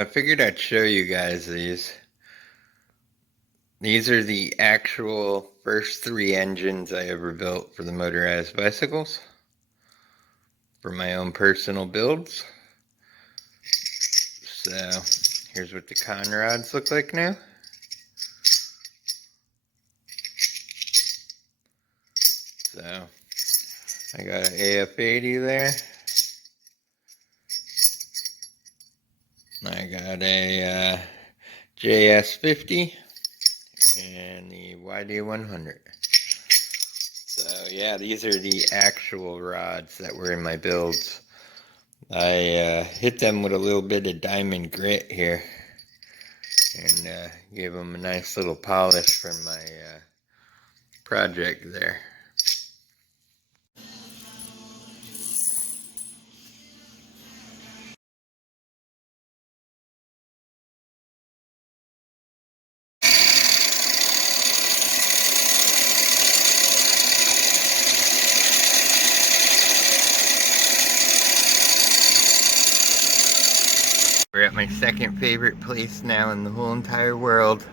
I figured I'd show you guys these. These are the actual first 3 engines I ever built for the motorized bicycles for my own personal builds. So here's what the conrods look like now. So I got an AF80 there. I got a JS50 and the YD100. So yeah, these are the actual rods that were in my builds. I hit them with a little bit of diamond grit here and gave them a nice little polish from my project there. We're at my second favorite place now in the whole entire world.